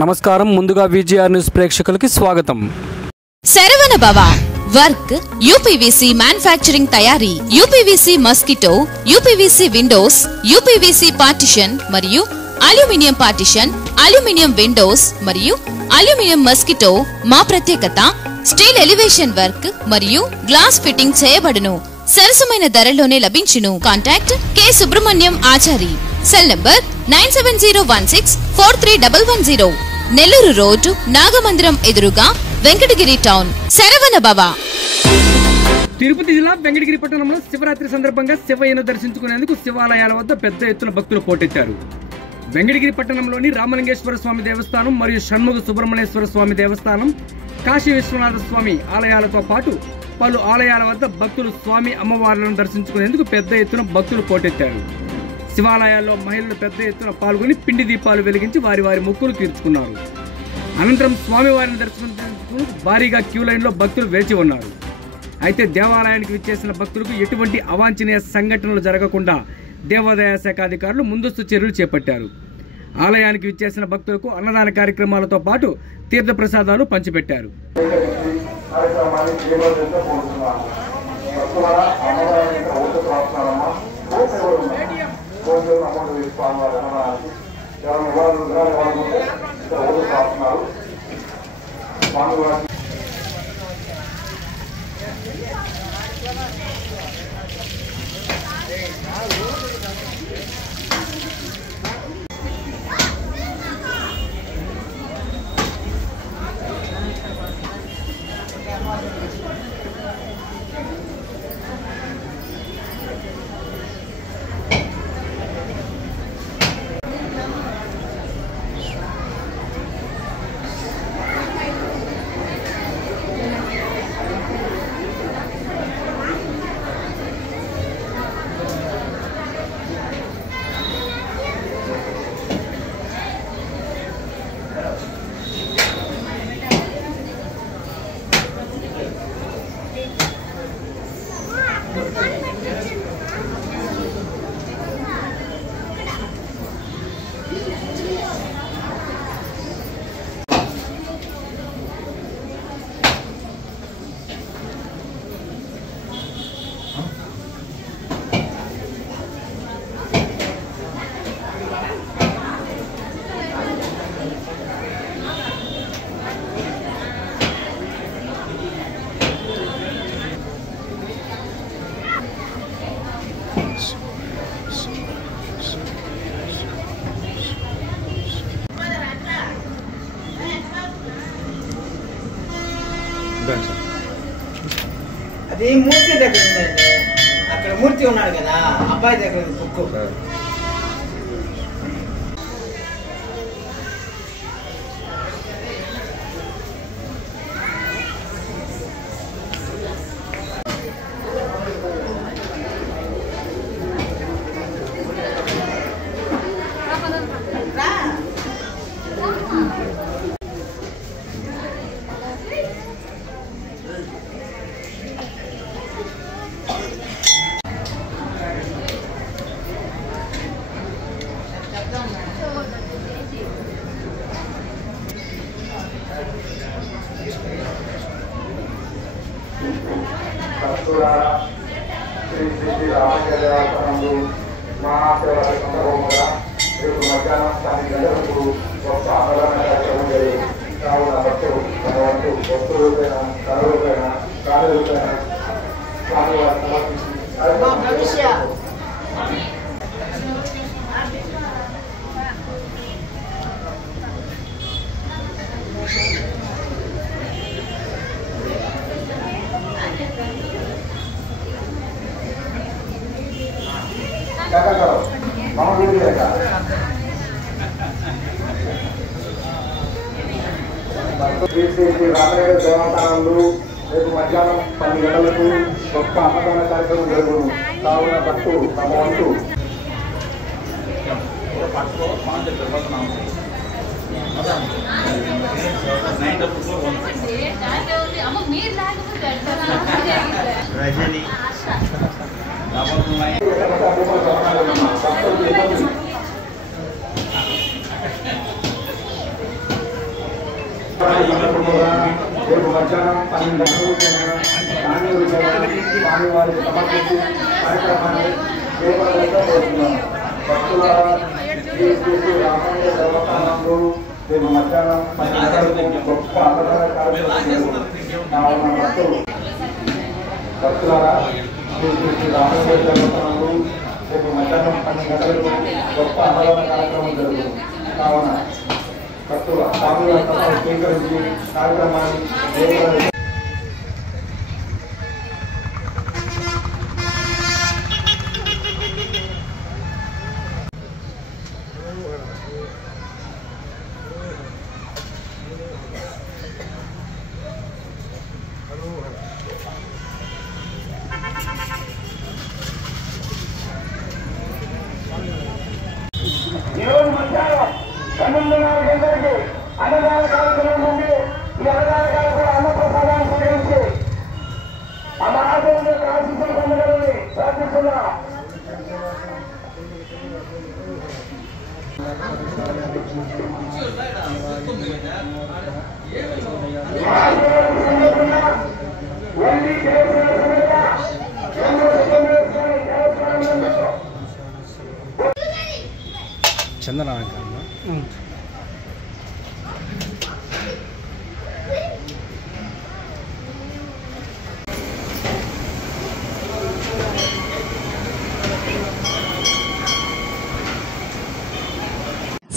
నమస్కారం. ముందుగా VGR news ప్రేక్షకులకి స్వాగతం. శరవణ భవ వర్క్ యూపీవీసీ మ్యానుఫ్యాక్చరింగ్ తయారీ, UPVC mosquito, UPVC Windows, UPVC partition మరియు అల్యూమినియం పార్టిషన్, అల్యూమినియం విండోస్ మరియు అల్యూమినియం మస్కిటో. మా ప్రత్యేకత స్టీల్ ఎలివేషన్ వర్క్ మరియు గ్లాస్ ఫిట్టింగ్ చేయబడును. సరసమైన ధరలోనే లభించును. Contact K Subrahmanyam Achari. Cell number 9701643110. Nellore road, Nagamandiram ఎదురుగా, వెంకటగిరి టౌన్. శరవణ భవ. తిరుపతి జిల్లా వెంకటగిరి పట్టణంలో శివరాత్రి సందర్భంగా శివయ్యను దర్శించుకునేందుకు శివాలయాల వద్ద పెద్ద ఎత్తున భక్తులు పోటెత్తారు. వెంకటగిరి పట్టణంలోని రామలింగేశ్వర స్వామి దేవస్థానం మరియు షణ్ముఖ సుబ్రహ్మణ్యేశ్వర స్వామి దేవస్థానం, కాశీ విశ్వనాథ స్వామి ఆలయాలతో పాటు పలు ఆలయాల వద్ద భక్తులు స్వామి అమ్మవార్లను దర్శించుకునేందుకు పెద్ద ఎత్తున భక్తులు పోటెత్తారు. శివాలయాల్లో మహిళలు పెద్ద ఎత్తున పాల్గొని పిండి దీపాలు వెలిగించి వారి వారి మొక్కులు తీర్చుకున్నారు. అనంతరం స్వామివారిని దర్శించేందుకు భారీగా క్యూ లైన్లో భక్తులు వేచి ఉన్నారు. అయితే దేవాలయానికి విచ్చేసిన భక్తులకు ఎటువంటి అవాంఛనీయ సంఘటనలు జరగకుండా దేవాదాయ శాఖ అధికారులు ముందస్తు చర్యలు చేపట్టారు. ఆలయానికి విచ్చేసిన భక్తులకు అన్నదాన కార్యక్రమాలతో పాటు తీర్థ ప్రసాదాలు పంచిపెట్టారు. అది మూర్తి దగ్గర ఉందండి. అక్కడ మూర్తి ఉన్నాడు కదా, అబ్బాయి దగ్గర బుక్. శ్రీ శ్రీ రామచంద్రాసనంలో మహాశివరాత్రి సందర్భంగా రేపు మధ్యాహ్నం 10 గంటలకు గొప్ప అన్నదాన కార్యక్రమం జరిగింది. కావున భక్తులు తమ వంతు వస్తు రూపేణ, ధన రూపేణ, కాని రూపేణ స్వామివారిని సమర్పించి శ్రీ రామలింగ దేవస్థానంలో రేపు మధ్యాహ్నం 10 గంటలకు గొప్ప అన్నదాన కార్యక్రమం జరుగును. కావున భక్తులు తమ వంతు రజని రేపు మధ్యాహ్నం 12 గంటలకు స్వామివారికి సమర్పించి కార్యక్రమాన్ని చేపట్టబోతున్నాం. భక్తులారా శ్రీ రామయ్య దేవస్థానంలో రేపు మధ్యాహ్నం 12 గంటలకు గొప్ప అన్నదాన కార్యక్రమం భక్తులారా శ్రీ రామయ్య దేవస్థానంలో రేపు మధ్యాహ్నం 12 గంటలకు గొప్ప అన్నదాన కార్యక్రమం జరుగుతుంది. కావున భక్తుల స్వామివారి స్వీకరించి కార్యక్రమాన్ని అన్నదాన కార్యక్రమం నుండి ఈ అన్నదాన కార్యక్రమం అన్నప్రసాదాన్ని స్వీకరించి ఆ మహాదేవుని యొక్క ఆశీస్సులు పొందగలని ప్రార్థిస్తున్నా. చందనాలంకరణ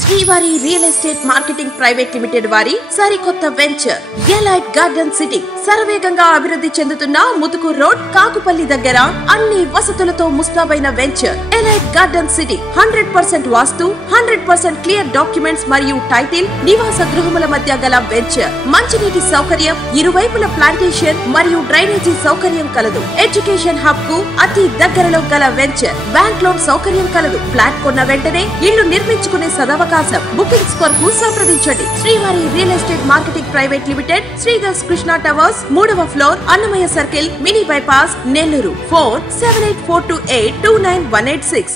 శ్రీవారి real estate marketing private limited వారి సరికొత్త వెంచర్ ఎలైట్ గార్డెన్ సిటీ శరవేగంగా అభివృద్ధి చెందుతున్న ముతుకూరు రోడ్ కాకుపల్లి దగ్గర అన్ని వసతులతో ముస్తాబైన వెంచర్ ఎలైట్ గార్డెన్ సిటీ 100% వాస్తు 100% క్లియర్ డాక్యుమెంట్స్ మరియు టైటిల్ నివాస గృహముల మధ్య గల వెంచర్ మంచినీటి సౌకర్యం ఇరువైపుల ప్లాంటేషన్ మరియు డ్రైనేజీ సౌకర్యం కలదు. ఎడ్యుకేషన్ హబ్ కు అతి దగ్గరలో గల వెంచర్ బ్యాంక్ లోన్ సౌకర్యం కలదు. ఫ్లాట్ కొన్న వెంటనే ఇల్లు నిర్మించుకునే సదవకాశం. బుకింగ్స్ కొరకు సంప్రదించండి. Srivari real estate marketing private limited, Sridhars Krishna towers, 3వ floor, Annamayya circle, mini bypass, Nellore. Phone 7842829186.